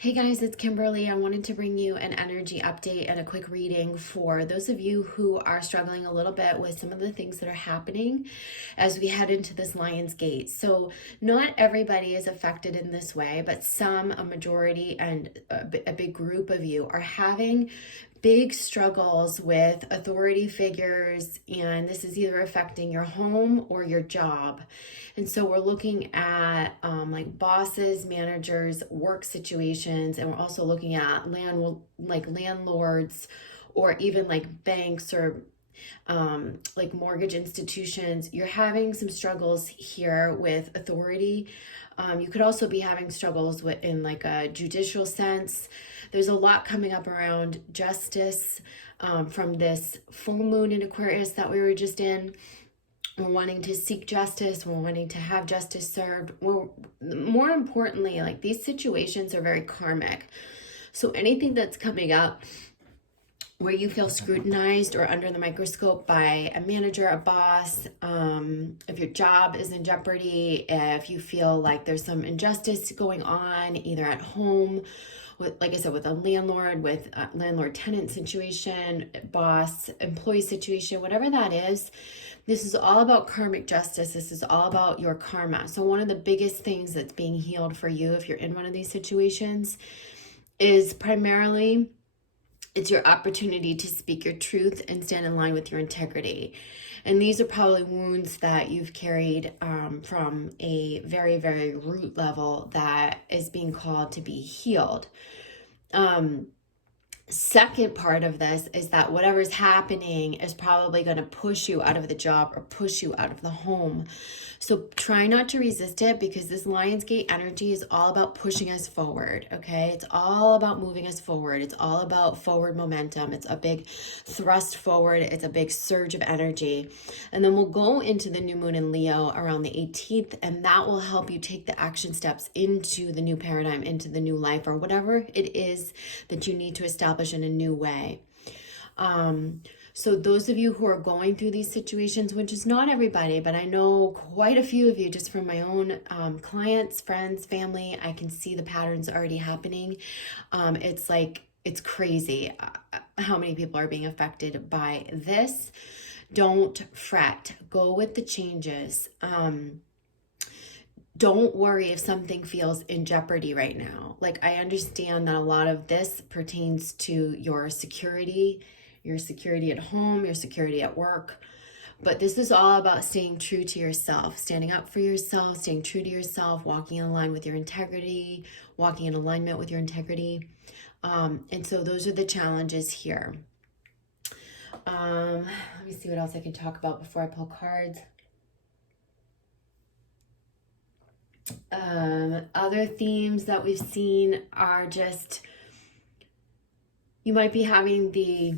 Hey guys, it's Kimberly. I wanted to bring you an energy update and a quick reading for those of you who are struggling a little bit with some of the things that are happening as we head into this Lionsgate. So, not everybody is affected in this way, but a majority, and a big group of you are having big struggles with authority figures, and this is either affecting your home or your job. And so we're looking at like bosses, managers, work situations, and we're also looking at landlords, or even like banks, or like mortgage institutions. You're having some struggles here with authority. You could also be having struggles in like a judicial sense. There's a lot coming up around justice from this full moon in Aquarius that we were just in. We're wanting to seek justice. We're wanting to have justice served. More importantly, like, these situations are very karmic. So anything that's coming up where you feel scrutinized or under the microscope by a manager, a boss, if your job is in jeopardy, if you feel like there's some injustice going on, either at home, with, like I said, with a landlord, with a landlord-tenant situation, boss, employee situation, whatever that is, this is all about karmic justice. This is all about your karma. So one of the biggest things that's being healed for you, if you're in one of these situations, is primarily it's your opportunity to speak your truth and stand in line with your integrity. And these are probably wounds that you've carried from a very, very root level that is being called to be healed. Second part of this is that whatever's happening is probably going to push you out of the job or push you out of the home. So try not to resist it, because this Lionsgate energy is all about pushing us forward, okay? It's all about moving us forward. It's all about forward momentum. It's a big thrust forward. It's a big surge of energy. And then we'll go into the new moon in Leo around the 18th, and that will help you take the action steps into the new paradigm, into the new life, or whatever it is that you need to establish in a new way. So those of you who are going through these situations, which is not everybody, but I know quite a few of you just from my own clients, friends, family, I can see the patterns already happening. It's crazy how many people are being affected by this. Don't fret. Go with the changes. Don't worry if something feels in jeopardy right now. Like, I understand that a lot of this pertains to your security at home, your security at work. But this is all about staying true to yourself, standing up for yourself, staying true to yourself, walking in line with your integrity, walking in alignment with your integrity. And so those are the challenges here. Let me see what else I can talk about before I pull cards. Other themes that we've seen are just, you might be having the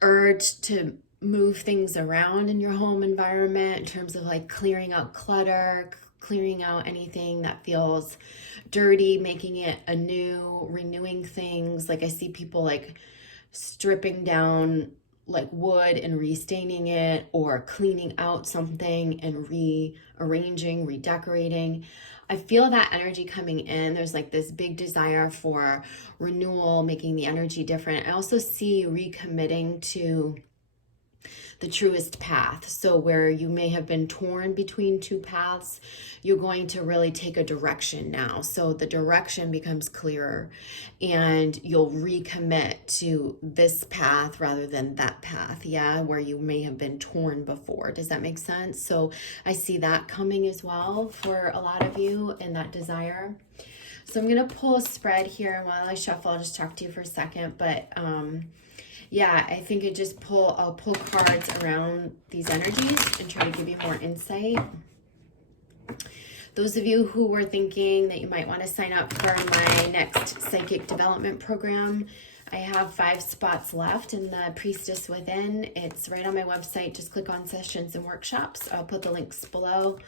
urge to move things around in your home environment in terms of like clearing out clutter, clearing out anything that feels dirty, making it anew, renewing things. Like, I see people like stripping down like wood and restaining it, or cleaning out something and rearranging, redecorating. I feel that energy coming in. There's like this big desire for renewal, making the energy different. I also see recommitting to the truest path. So where you may have been torn between two paths, you're going to really take a direction now. So the direction becomes clearer, and you'll recommit to this path rather than that path, where you may have been torn before. Does that make sense? So I see that coming as well for a lot of you, in that desire. So I'm going to pull a spread here, and while I shuffle, I'll just talk to you for a second. But I think I'll pull cards around these energies and try to give you more insight. Those of you who were thinking that you might want to sign up for my next psychic development program, I have 5 spots left in the Priestess Within. It's right on my website. Just click on sessions and workshops. I'll put the links below.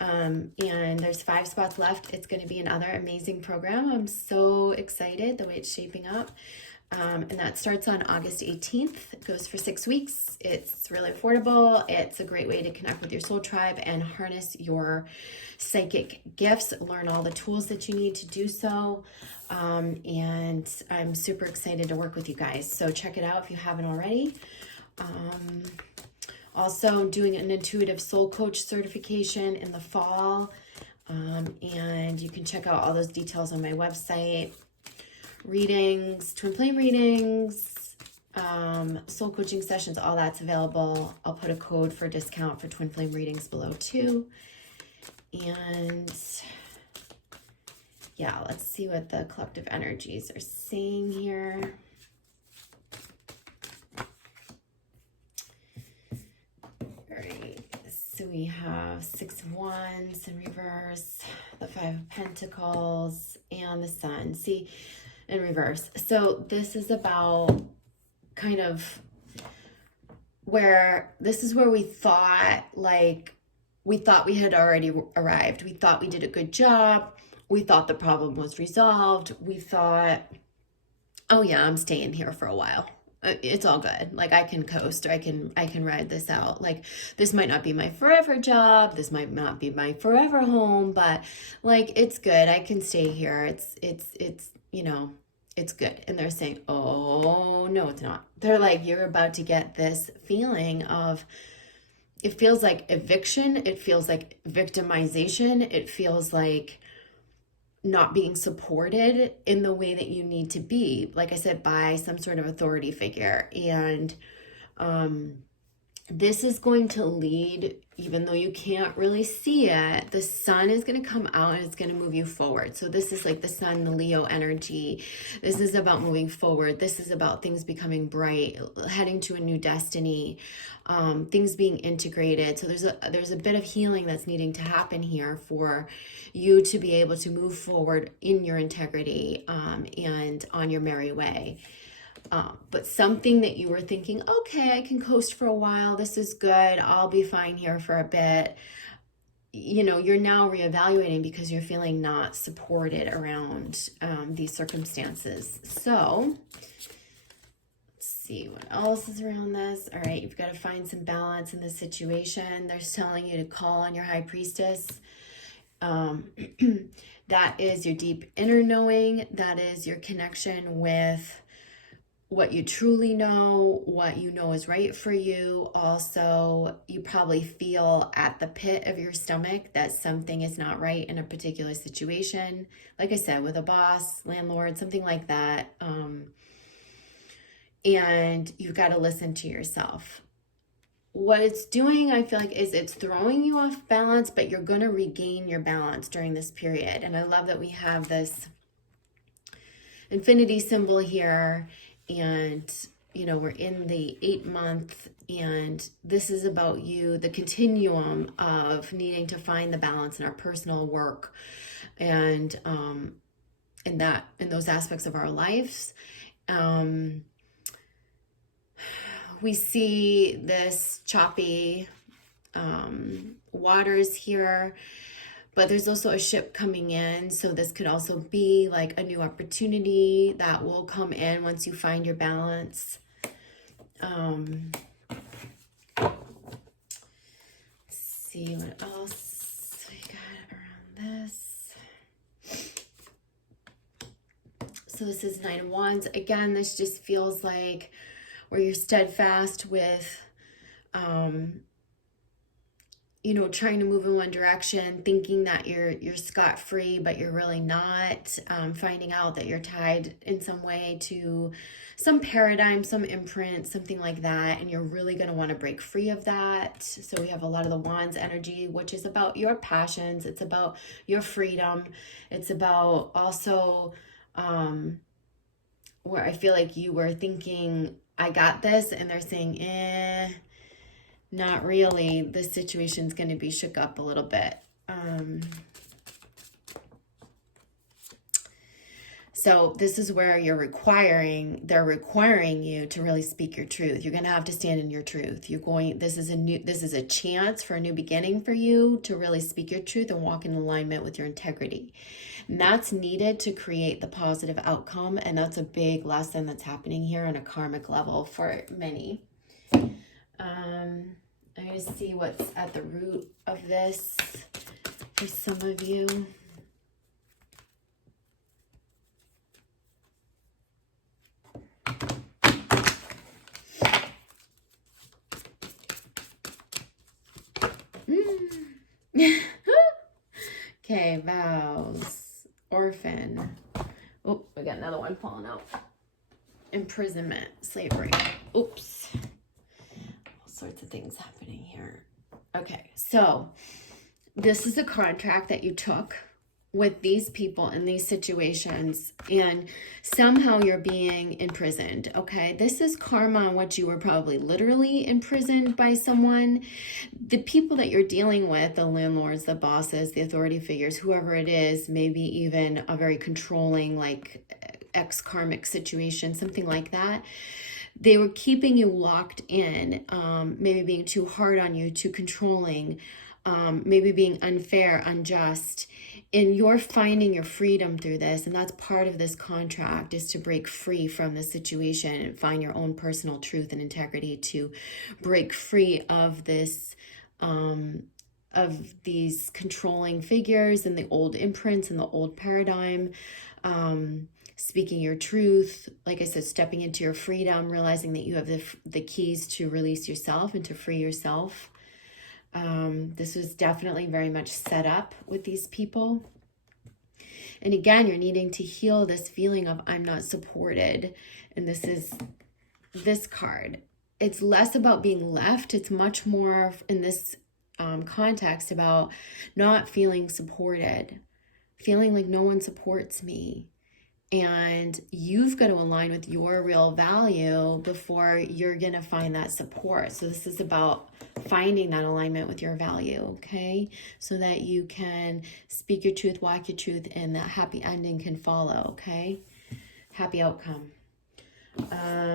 And there's 5 spots left. It's going to be another amazing program. I'm so excited the way it's shaping up. And that starts on August 18th. It goes for 6 weeks. It's really affordable. It's a great way to connect with your soul tribe and harness your psychic gifts, learn all the tools that you need to do so. And I'm super excited to work with you guys. So check it out if you haven't already. Also doing an intuitive soul coach certification in the fall. And you can check out all those details on my website. Readings, twin flame readings, soul coaching sessions, all that's available. I'll put a code for discount for twin flame readings below too. And yeah, let's see what the collective energies are saying here. All right, so we have 6 of Wands in reverse, the 5 of Pentacles, and the Sun. See, in reverse. So this is about kind of where this is where we thought we had already arrived. We thought we did a good job. We thought the problem was resolved. We thought, oh yeah, I'm staying here for a while. It's all good. Like I can coast, or I can ride this out. Like this might not be my forever job. This might not be my forever home, but like it's good. I can stay here. It's you know, it's good. And they're saying, oh, no, it's not. They're like, you're about to get this feeling of, it feels like eviction. It feels like victimization. It feels like not being supported in the way that you need to be, like I said, by some sort of authority figure. And this is going to lead, even though you can't really see it, the sun is going to come out and it's going to move you forward. So this is like the sun, the Leo energy. This is about moving forward. This is about things becoming bright, heading to a new destiny, things being integrated. So there's a bit of healing that's needing to happen here for you to be able to move forward in your integrity and on your merry way. But something that you were thinking, okay, I can coast for a while. This is good. I'll be fine here for a bit. You know, you're now reevaluating because you're feeling not supported around these circumstances. So let's see what else is around this. All right, you've got to find some balance in this situation. They're telling you to call on your high priestess. That is your deep inner knowing. That is your connection with what you truly know, what you know is right for you. Also, you probably feel at the pit of your stomach that something is not right in a particular situation. Like I said, with a boss, landlord, something like that. And you've got to listen to yourself. What it's doing, I feel like, is it's throwing you off balance, but you're going to regain your balance during this period. And I love that we have this infinity symbol here. And, you know, we're in the 8-month, and this is about you, the continuum of needing to find the balance in our personal work and in those aspects of our lives. We see this choppy waters here, but there's also a ship coming in. So this could also be like a new opportunity that will come in once you find your balance. Let's see what else we got around this. So this is 9 of Wands. Again, this just feels like where you're steadfast with, you know, trying to move in one direction, thinking that you're scot-free, but you're really not, finding out that you're tied in some way to some paradigm, some imprint, something like that, and you're really going to want to break free of that. So we have a lot of the Wands energy, which is about your passions. It's about your freedom. It's about also where I feel like you were thinking, I got this, and they're saying, not really. This situation's going to be shook up a little bit. So this is where they're requiring you to really speak your truth. You're going to have to stand in your truth. This is a chance for a new beginning for you to really speak your truth and walk in alignment with your integrity. And that's needed to create the positive outcome. And that's a big lesson that's happening here on a karmic level for many. I'm going to see what's at the root of this for some of you. Okay, vows, orphan. Oh, we got another one falling out. Imprisonment, slavery. Oops. All sorts of things happening here. Okay, so this is a contract that you took with these people in these situations, and somehow you're being imprisoned. Okay, this is karma on what you were probably literally imprisoned by someone. The people that you're dealing with, the landlords, the bosses, the authority figures, whoever it is, maybe even a very controlling, like ex-karmic situation, something like that. They were keeping you locked in, maybe being too hard on you, too controlling, maybe being unfair, unjust. And you're finding your freedom through this, and that's part of this contract, is to break free from this situation and find your own personal truth and integrity, to break free of this, of these controlling figures and the old imprints and the old paradigm. Speaking your truth, like I said, stepping into your freedom, realizing that you have the keys to release yourself and to free yourself. This was definitely very much set up with these people. And again, you're needing to heal this feeling of I'm not supported. And this is this card. It's less about being left. It's much more in this context about not feeling supported, feeling like no one supports me. And you've got to align with your real value before you're going to find that support. So this is about finding that alignment with your value, okay? So that you can speak your truth, walk your truth, and that happy ending can follow, okay? Happy outcome. Let's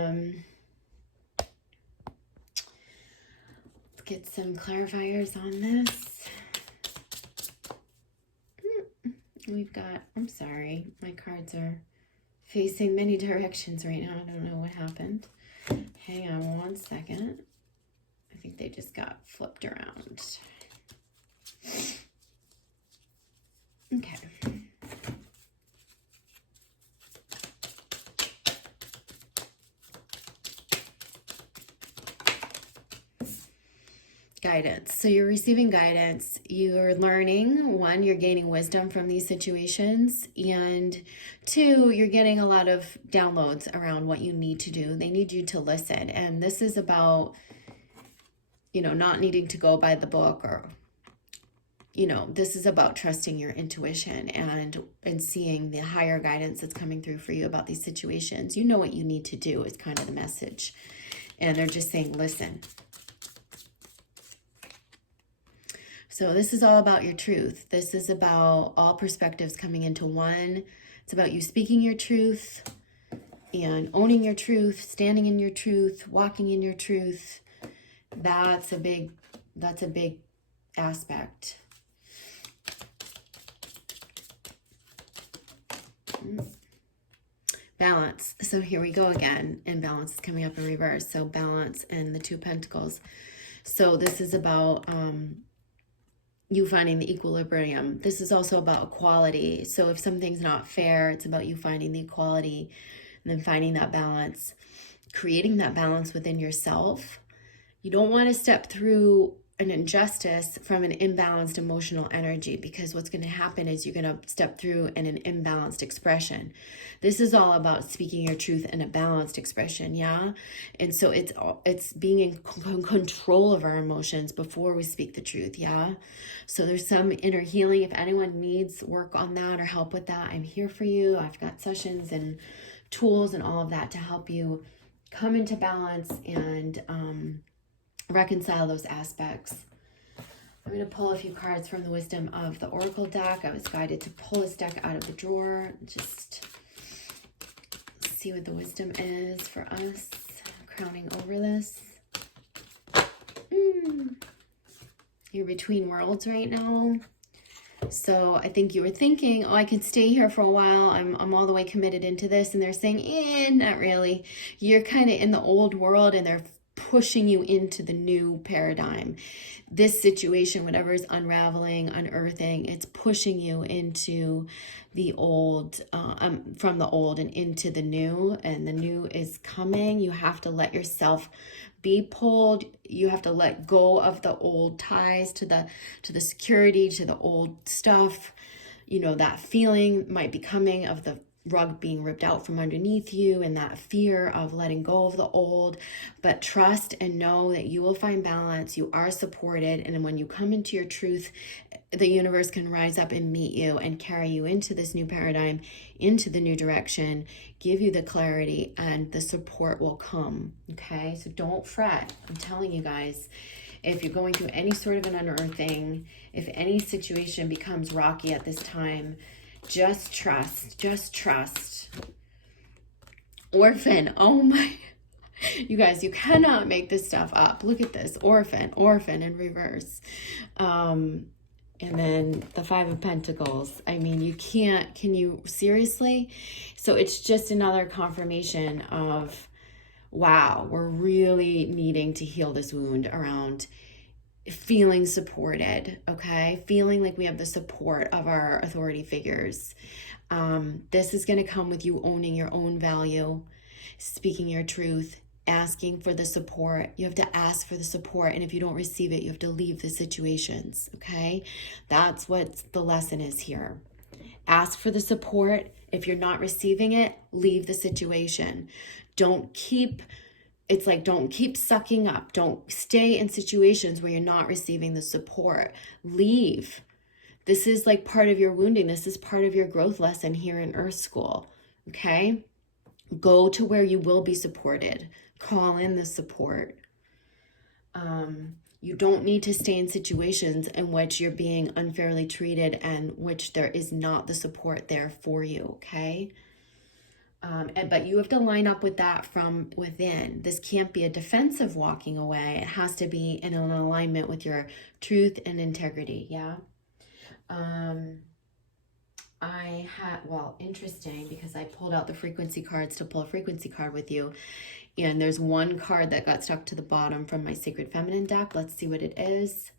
get some clarifiers on this. We've got, I'm sorry, my cards are facing many directions right now. I don't know what happened. Hang on one second. I think they just got flipped around. Okay. Guidance. So you're receiving guidance. You're learning. One, you're gaining wisdom from these situations. And two, you're getting a lot of downloads around what you need to do. They need you to listen. And this is about, not needing to go by the book, or, this is about trusting your intuition and seeing the higher guidance that's coming through for you about these situations. You know what you need to do is kind of the message. And they're just saying, listen. So this is all about your truth. This is about all perspectives coming into one. It's about you speaking your truth and owning your truth, standing in your truth, walking in your truth. That's a big aspect. Balance. So here we go again. And balance is coming up in reverse. So balance and the Two of Pentacles. So this is about you finding the equilibrium. This is also about equality. So if something's not fair, it's about you finding the equality and then finding that balance, creating that balance within yourself. You don't want to step through an injustice from an imbalanced emotional energy, because what's going to happen is you're going to step through in an imbalanced expression. This is all about speaking your truth in a balanced expression, yeah? And so it's being in control of our emotions before we speak the truth, yeah? So there's some inner healing. If anyone needs work on that or help with that, I'm here for you. I've got sessions and tools and all of that to help you come into balance and reconcile those aspects. I'm going to pull a few cards from the wisdom of the Oracle deck. I was guided to pull this deck out of the drawer. Just see what the wisdom is for us, crowning over this. You're between worlds right now. So I think you were thinking, oh, I can stay here for a while. I'm all the way committed into this. And they're saying, not really. You're kind of in the old world and they're pushing you into the new paradigm. This situation, whatever is unraveling, unearthing, it's pushing you into the old, from the old and into the new. And the new is coming. You have to let yourself be pulled. You have to let go of the old ties to the security, to the old stuff. You know, that feeling might be coming of the rug being ripped out from underneath you and that fear of letting go of the old. But trust and know that you will find balance. You are supported. And when you come into your truth, the universe can rise up and meet you and carry you into this new paradigm, into the new direction, give you the clarity, and the support will come. Okay, so don't fret. I'm telling you guys, if you're going through any sort of an unearthing, if any situation becomes rocky at this time, just trust. Just trust. Orphan. Oh my. You guys, you cannot make this stuff up. Look at this. Orphan in reverse. And then the Five of Pentacles. I mean, you can't, can you seriously? So it's just another confirmation of, wow, we're really needing to heal this wound around feeling supported, okay? Feeling like we have the support of our authority figures. This is going to come with you owning your own value, speaking your truth, asking for the support. You have to ask for the support. And if you don't receive it, you have to leave the situations, okay? That's what the lesson is here. Ask for the support. If you're not receiving it, leave the situation. Don't keep sucking up. Don't stay in situations where you're not receiving the support. Leave. This is like part of your wounding. This is part of your growth lesson here in Earth School, okay? Go to where you will be supported. Call in the support. You don't need to stay in situations in which you're being unfairly treated and which there is not the support there for you, okay? But you have to line up with that from within. This can't be a defensive walking away. It has to be in an alignment with your truth and integrity, yeah? Interesting, because I pulled out the frequency cards to pull a frequency card with you. And there's one card that got stuck to the bottom from my Sacred Feminine deck. Let's see what it is.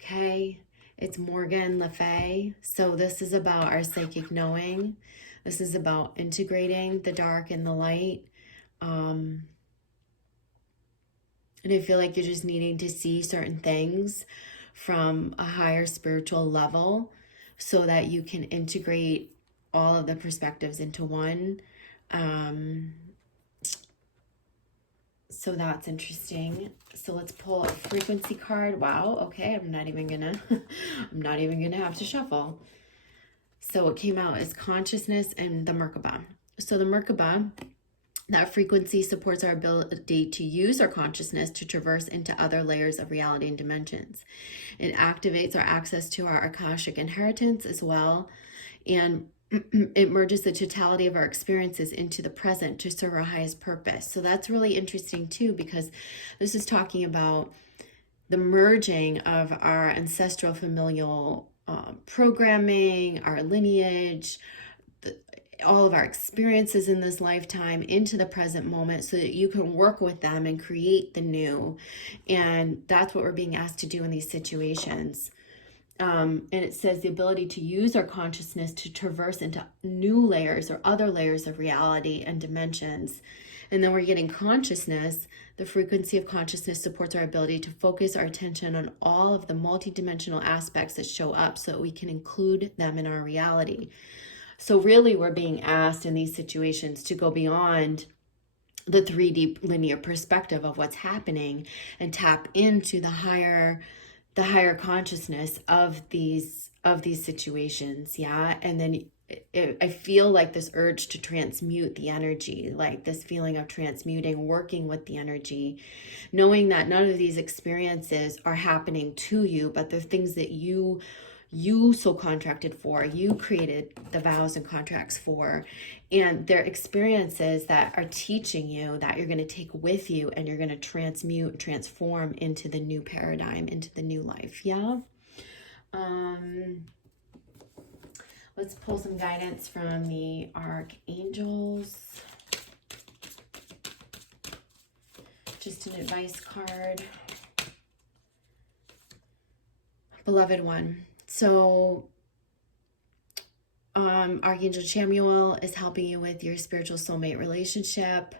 Okay, it's Morgan Le Fay. So this is about our psychic knowing. This is about integrating the dark and the light. And I feel like you're just needing to see certain things from a higher spiritual level so that you can integrate all of the perspectives into one. So that's interesting. So let's pull a frequency card. Wow, okay, I'm not even gonna have to shuffle. So what came out is consciousness and the Merkaba. So the Merkaba, that frequency supports our ability to use our consciousness to traverse into other layers of reality and dimensions. It activates our access to our Akashic inheritance as well. And it merges the totality of our experiences into the present to serve our highest purpose. So that's really interesting too, because this is talking about the merging of our ancestral familial programming, our lineage, all of our experiences in this lifetime into the present moment so that you can work with them and create the new. And that's what we're being asked to do in these situations. And it says the ability to use our consciousness to traverse into new layers or other layers of reality and dimensions. And then we're getting consciousness. The frequency of consciousness supports our ability to focus our attention on all of the multidimensional aspects that show up so that we can include them in our reality. So really we're being asked in these situations to go beyond the 3D linear perspective of what's happening and tap into the higher consciousness of these situations, yeah? And then I feel like this urge to transmute the energy, like this feeling of transmuting, working with the energy, knowing that none of these experiences are happening to you, but they're things that you so contracted for, you created the vows and contracts for, and they're experiences that are teaching you that you're going to take with you and you're going to transform into the new paradigm, into the new life, yeah? Let's pull some guidance from the archangels. Just an advice card. Beloved one. So Archangel Chamuel is helping you with your spiritual soulmate relationship.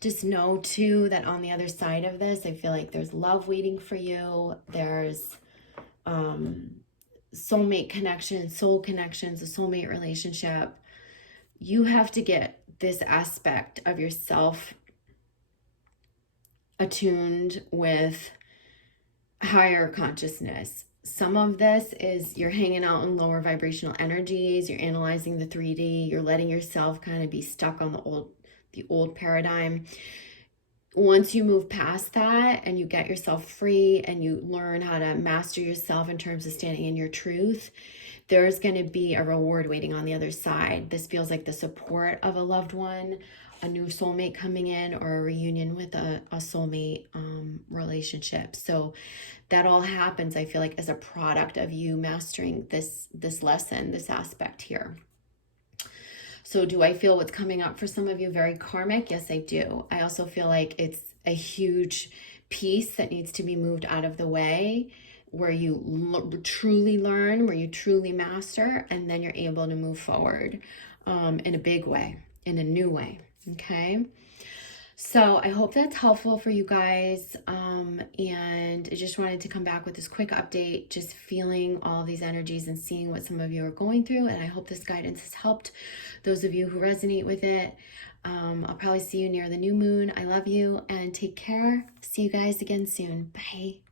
Just know too that on the other side of this, I feel like there's love waiting for you. There's soulmate connection, soul connections, a soulmate relationship. You have to get this aspect of yourself attuned with higher consciousness. Some of this is you're hanging out in lower vibrational energies, you're analyzing the 3D, you're letting yourself kind of be stuck on the old paradigm. Once you move past that and you get yourself free and you learn how to master yourself in terms of standing in your truth, there's going to be a reward waiting on the other side. This feels like the support of a loved one, a new soulmate coming in, or a reunion with a soulmate relationship. So that all happens, I feel like, as a product of you mastering this lesson, this aspect here. So do I feel what's coming up for some of you very karmic? Yes, I do. I also feel like it's a huge piece that needs to be moved out of the way, where you truly learn, where you truly master, and then you're able to move forward in a big way, in a new way, okay? So I hope that's helpful for you guys, and I just wanted to come back with this quick update, just feeling all of these energies and seeing what some of you are going through, and I hope this guidance has helped those of you who resonate with it. I'll probably see you near the new moon. I love you, and take care. See you guys again soon. Bye.